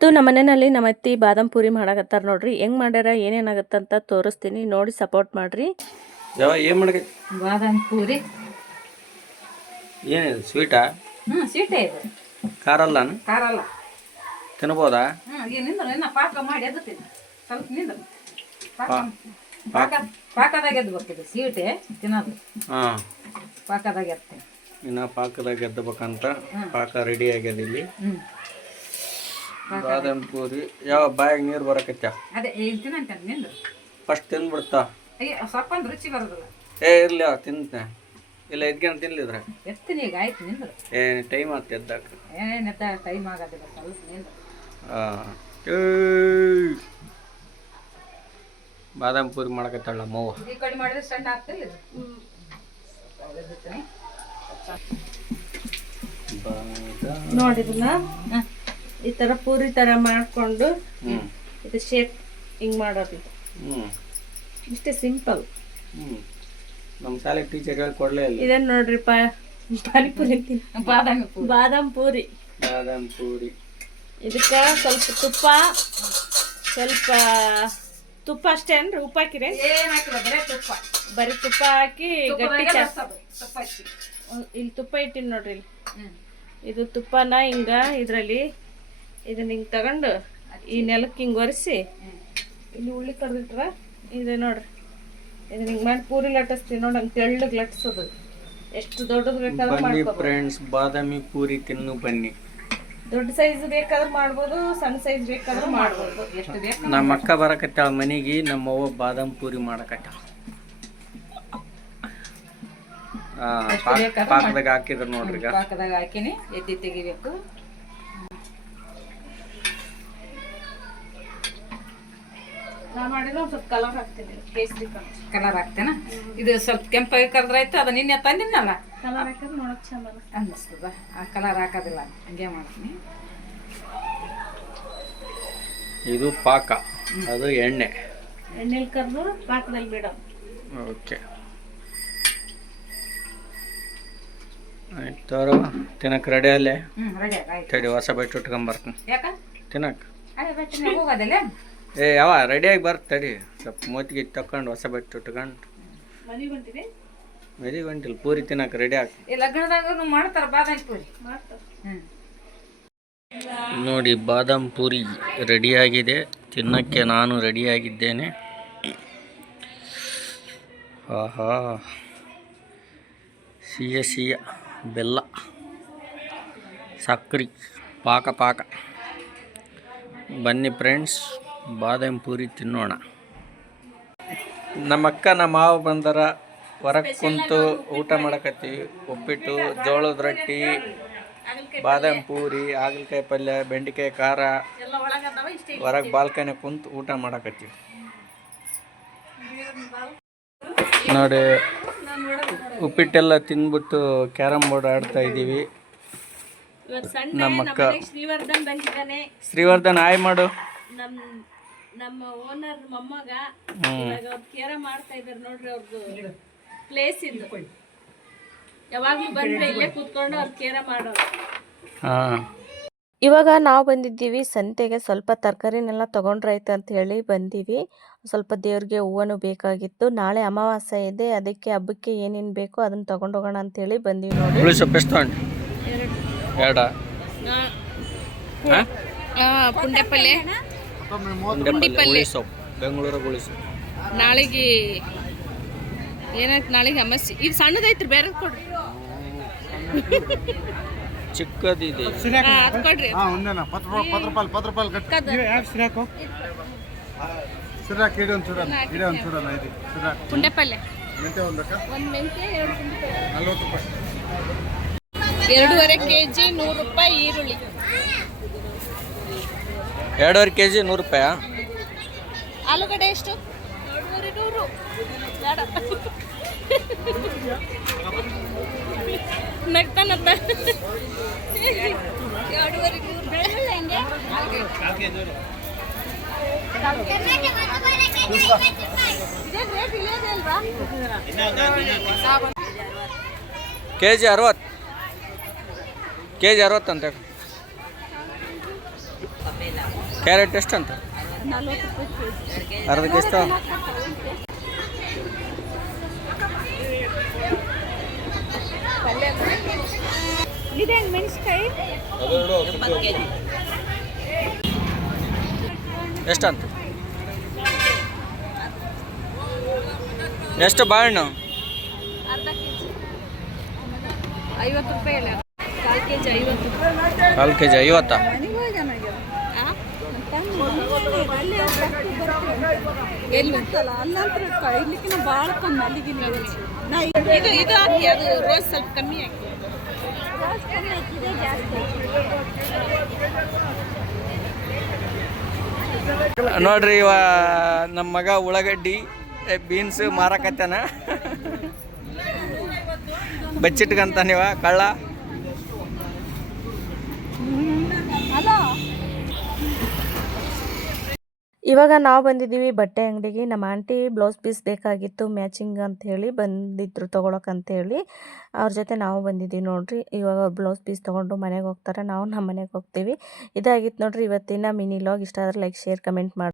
ಇವತ್ತು ನಮ್ಮ ಮನೆಯಲ್ಲಿ ನಮ್ಮ ಅತ್ತಿ ಬಾದಾಮ್ ಪೂರಿ ಮಾಡಕತ್ತಾರ ನೋಡ್ರಿ. ಹೆಂಗ್ ಮಾಡ್ಯಾರ ಏನೇನಾಗತ್ತಂತ ತೋರಿಸ್ತೀನಿ, ನೋಡಿ ಸಪೋರ್ಟ್ ಮಾಡ್ರಿ. ಏನ್ ಮಾಡಕ ಬಾದಾಮ್ ಪೂರಿ ಏನಿದೆ ಸ್ವೀಟಾ? ಸ್ವೀಟೇ ಇದು. ಖಾರ ಅಲ್ಲ? ಖಾರ ಅಲ್ಲ. ತಿನ್ಬೋದಾ? ನಿಂದ್ರ ಪಾಕ ಮಾಡಿ ಎದ್ತೀನಿ ಸ್ವಲ್ಪ ನಿಂದ್ರ ಪಾಕದಾಗ ಎದ್ಬೇಕಿದು ಸ್ವೀಟೇ ತಿನ್ನೋದು. ಪಾಕದಾಗ ಎತ್ತೀನಿ. ಇನ್ನ ಪಾಕದಾಗ ಎದ್ದಬೇಕಂತ ಪಾಕ ರೆಡಿ ಆಗ್ಯದ ಇಲ್ಲಿ. ಬಾದಾಮ್ ಪೂರಿ ಯಾವ ಬಾಯಾಗ ನೀರು ಬರಕತ್ತ? ಅದೇ ತಿನ್ನಂತ ನಿಂದ್ರು ಫಸ್ಟ್ ತಿಂದ್ಬಿಡ್ತಾ? ಸ್ವಲ್ಪ ಒಂದು ರುಚಿ ಬರೋದಿಲ್ಲ. ಇರ್ಲಿ ತಿಂತ ಇಲ್ಲ ಎದ್ಕೊಂಡು ತಿನ್ಲಿದ್ರ ಎತ್ತೀನಿ ಈಗ. ಆಯ್ತು ನಿಂದ್ರು. ಟೈಮ್ ಆತ ಎದ್ದಾಕ. ಏನೆತ್ತ ಟೈಮ್ ಆಗೋದಿಲ್ಲ, ಸ್ವಲ್ಪ ನಿಂದ್ರು. ಬಾದಾಮ್ ಪೂರಿ ಮಾಡಕತ್ತಾಳ ಮವ್ವ. ಈ ಕಡೆ ಮಾಡಿದ್ರೆ ಸಣ್ಣ ಆಗ್ತಿಲ್ಲ ಇದು. ನೋಡಿದ್ನ ಈ ತರ ಪೂರಿ ತರ ಮಾಡ್ಕೊಂಡು ಇದು ಶೇಪ್ ಹಿಂಗ್ ಮಾಡೋದು. ಇಷ್ಟೇ ಸಿಂಪಲ್. ನಮ್ಮ ಶಾಲೆ ಟೀಚರ್ ಹೇಳ್ಕೊಡ್ಲೇ ಇಲ್ಲ. ಇದನ್ನ ನೋಡ್ರಿ ಪಾನಿಪುರಿ ಬಾದಾಮಿ ಪೂರಿ. ಬಾದಾಮ್ ಪೂರಿ. ಬಾದಾಮ್ ಪೂರಿ ಇದಕ್ಕ ಸ್ವಲ್ಪ ತುಪ್ಪ ಅಷ್ಟೇ ಅನ್ರಿ? ಉಪ್ಪು ಹಾಕಿರಿ? ಏನ್ ಹಾಕಿಲ್ಲ, ಬರೀ ತುಪ್ಪ ಹಾಕಿ ಗಟ್ಟಿ ತುಪ್ಪ ಹಚ್ಚಿ ಇಲ್ಲಿ ತುಪ್ಪ ಇಟ್ಟಿನಿ ನೋಡ್ರಿ. ಇದು ತುಪ್ಪನ ಹಿಂಗ ಇದ್ರಲ್ಲಿ ಇದನ್ನ ಹಿಂಗ್ ತಗೊಂಡು ಈ ನೆಲಕ್ಕೆ ಹಿಂಗ್ ಒರೆಸಿ ಇಲ್ಲಿ ಉಳ್ಳಿ ಕಡ್ದಿಟ್ರ ಇದೆ ನೋಡ್ರಿ. ಇದನ್ನ ಹಿಂಗ್ ಮಾಡಿ ಪೂರಿ ಲಟ್ಟಿಸ್ತೀವಿ ನೋಡಿ, ಹಂಗೆ ತೆಳ್ಳಗ್ ಲಟ್ಸೋದು. ಎಷ್ಟು ದೊಡ್ಡದು ಬೇಕಾದ್ರೆ ಮಾಡ್ಬೋದು ಫ್ರೆಂಡ್ಸ್. ಬಾದಾಮಿ ಪೂರಿ ತಿನ್ನು ಬನ್ನಿ. ದೊಡ್ಡ ಸೈಜ್ ಬೇಕಾದ್ರೆ ಮಾಡ್ಬೋದು, ಸಣ್ಣ ಸೈಜ್ ಬೇಕಾದ್ರೆ ಮಾಡ್ಬೋದು. ಎಷ್ಟು ಬೇಕು. ನಮ್ಮ ಅಕ್ಕ ಬರಕತ್ತಾಳ ಮನೆಗೆ, ನಮ್ಮವ್ವ ಬಾದಾಮ್ ಪೂರಿ ಮಾಡಕತ್ತಾಳ. ಪಾಕದಾಗ ಹಾಕಿದ್ರು ನೋಡ್ರಿ. ಪಾಕದಾಗ ಹಾಕಿನಿ, ಎದ್ದಿ ತೆಗಿಬೇಕು. ಸ್ವಲ್ಪ ಕಲರ್ ಹಾಕ್ತೀನಿ, ಕೇಸರಿ ಕಲರ್ ಹಾಕ್ತೇನ. ಇದು ಸ್ವಲ್ಪ ಕೆಂಪಾಗಿ ಕರೆದ್ರಾಯ್ತು. ಅದು ನಿನ್ನೆ ತಂದಿನಲ್ಲ, ಕಲರ್ ಹಾಕಿದ್ರೆ ನೋಡಕ್ ಚಂದ ಅನ್ನಿಸ್ತದ. ಆ ಕಲರ್ ಹಾಕೋದಿಲ್ಲ, ಹಂಗೆ ಮಾಡ್ತೀನಿ. ಇದು ಪಾಕ, ಅದು ಎಣ್ಣೆಲಿ ಕರೆದು ಪಾಕದಲ್ಲಿ ಬಿಡೋ. ಓಕೆ ಆಯ್ತು. ತಿನ್ನಕ್ಕೆ ರೆಡಿ ಅಲ್ಲೇ? ರೆಡಿ ಆಯ್ತು. ತಡಿ ಹೊಸ ಬಟ್ಟೆ ಉಟ್ಕೊಂಬರ್ತೀನಿ ಯಾಕ ತಿನ್ನಕ್ಕೆ. ಹೋಗೋದಿಲ್ಲ. ಯಾವ ರೆಡಿಯಾಗಿ ಬರ್ತಡಿ. ಸ್ವಲ್ಪ ಮೂತಿಗೆ ತಕೊಂಡು ಹೊಸ ಬಟ್ಟೆ ಉಟ್ಕೊಂಡು ಮದುವೆ ಹೊಂಟಿಲ್ಲ, ಪೂರಿ ತಿನ್ನಕ್ಕೆ ರೆಡಿ ಆಗ್ತದೆ. ಲಗ್ನದಾಗ ಮಾಡ್ತಾರ ಬಾದಾಮಿ ಪೂರಿ. ನೋಡಿ ಬಾದಾಮ್ ಪೂರಿ ರೆಡಿಯಾಗಿದೆ, ತಿನ್ನಕ್ಕೆ ನಾನು ರೆಡಿಯಾಗಿದ್ದೇನೆ. ಆಹಾ, ಸಿಹಿಯ ಬೆಲ್ಲ, ಸಕ್ಕರೆ, ಪಾಕ. ಬನ್ನಿ ಫ್ರೆಂಡ್ಸ್, ಬಾದಾಮಿ ಪೂರಿ ತಿನ್ನೋಣ. ನಮ್ಮ ಅಕ್ಕ ನಮ್ಮ ಮಾವ ಬಂದರ, ಹೊರಗೆ ಕುಂತು ಊಟ ಮಾಡಕತ್ತೀವಿ. ಉಪ್ಪಿಟ್ಟು, ಜೋಳದ ರೊಟ್ಟಿ, ಬಾದಾಮಿ ಪೂರಿ, ಹಾಗಲಕಾಯಿ ಪಲ್ಯ, ಬೆಂಡೆಕಾಯಿ ಖಾರ. ಹೊರಗೆ ಬಾಲ್ಕನಿ ಕುಂತು ಊಟ ಮಾಡಕತ್ತೀವಿ ನೋಡಿ. ಉಪ್ಪಿಟ್ಟೆಲ್ಲ ತಿಂದ್ಬಿಟ್ಟು ಕ್ಯಾರಮ್ ಬೋರ್ಡ್ ಆಡ್ತಾ ಇದ್ದೀವಿ. ನಮ್ಮ ಅಕ್ಕ ಶ್ರೀವರ್ಧನ್ ಆಯ್ ಮಾಡು. ನಮ್ಮ ಓನರ್ ಮೊಮ್ಮಗ ಕ್ಯಾರಮ್ ಆಡ್ತಾ ಇದಾರೆ ನೋಡ್ರಿ. ಅವ್ರದ್ದು ಪ್ಲೇಸ್ ಇದ್ದು ಯಾವಾಗ್ಲೂ ಬಂದ್ರೆ ಇಲ್ಲೇ ಕೂತ್ಕೊಂಡು ಅವ್ರು ಕ್ಯಾರಮ್ ಆಡೋರು. ಇವಾಗ ನಾವು ಬಂದಿದ್ದೀವಿ ಸಂತೆಗೆ. ಸ್ವಲ್ಪ ತರಕಾರಿನೆಲ್ಲ ತೊಗೊಂಡ್ರಾಯ್ತು ಅಂತ ಹೇಳಿ ಬಂದೀವಿ. ಸ್ವಲ್ಪ ದೇವ್ರಿಗೆ ಹೂವನು ಬೇಕಾಗಿತ್ತು. ನಾಳೆ ಅಮಾವಾಸ್ಯೆ ಇದೆ, ಅದಕ್ಕೆ ಹಬ್ಬಕ್ಕೆ ಏನೇನು ಬೇಕೋ ಅದನ್ನು ತೊಗೊಂಡೋಗೋಣ ಅಂತೇಳಿ ಬಂದೀವಿ ನೋಡಿ. ಪುಂಡೆಪಲ್ಲೆ, ಬೆಂಗಳೂರು ನಾಳೆಗೆ ಏನಾಯ್ತು, ನಾಳೆಗೆ ಅಮಾವಾಸ್ಯೆ. ಇದು ಸಣ್ಣದೈತ್ರಿ, ಬೇರೆ ಕೊಡ್ರಿ. ಚಿಕ್ಕದಿದೆ ಕೊಡ್ರಿ. ಪುಂಡೆಪಲ್ಲೆ 2.5 kg 100 ರೂಪಾಯಿ. ಈರುಳ್ಳಿ 2.5 kg 100 ರೂಪಾಯಿ. ಆಲೂಗಡ್ಡೆ ಎಷ್ಟು? 100. ನಗ್ತಾನತ್ತ. 2.5 ಕೆಜಿ 60 ಅಂತ. ಕ್ಯಾರೆಟ್ ಎಷ್ಟಂತ? ಅರ್ಧಕ್ಕೆ ಎಷ್ಟು? ಎಷ್ಟಂತ? ಎಷ್ಟು ಬಾಳೆಹಣ್ಣು? 50 ರೂಪಾಯಿ ಅಲ್ಲ, 1/4 ಕೆಜಿ 50. 4 ಕೆಜಿ 50. ಇದು ಹಾಕಿ, ಅದು ರೋಸ್ ಸ್ವಲ್ಪ ಕಮ್ಮಿ ಹಾಕಿ. ನೋಡ್ರಿ ಇವ ನಮ್ಮ ಮಗ ಉಳ್ಳಾಗಡ್ಡಿ ಬೀನ್ಸ್ ಮಾರಕತ್ತಾನ. ಬಚ್ಚಿಟ್ಕಂತಾನಿವ ಕಳ್ಳ. ಇವಾಗ ನಾವು ಬಂದಿದ್ದೀವಿ ಬಟ್ಟೆ ಅಂಗಡಿಗೆ. ನಮ್ಮ ಆಂಟಿ ಬ್ಲೌಸ್ ಪೀಸ್ ಬೇಕಾಗಿತ್ತು ಮ್ಯಾಚಿಂಗ್ ಅಂತ ಹೇಳಿ ಬಂದಿದ್ರು ತೊಗೊಳಕಂತೇಳಿ. ಅವ್ರ ಜೊತೆ ನಾವು ಬಂದಿದ್ದೀವಿ ನೋಡ್ರಿ. ಇವಾಗ ಬ್ಲೌಸ್ ಪೀಸ್ ತೊಗೊಂಡು ಮನೆಗೆ ಹೋಗ್ತಾರೆ, ನಾವು ನಮ್ಮ ಮನೆಗೆ ಹೋಗ್ತೀವಿ. ಇದಾಗಿತ್ತು ನೋಡ್ರಿ ಇವತ್ತಿನ ಮಿನಿ ಲಾಗ್. ಇಷ್ಟ ಆದ್ರೆ ಲೈಕ್, ಶೇರ್, ಕಮೆಂಟ್ ಮಾಡಿ.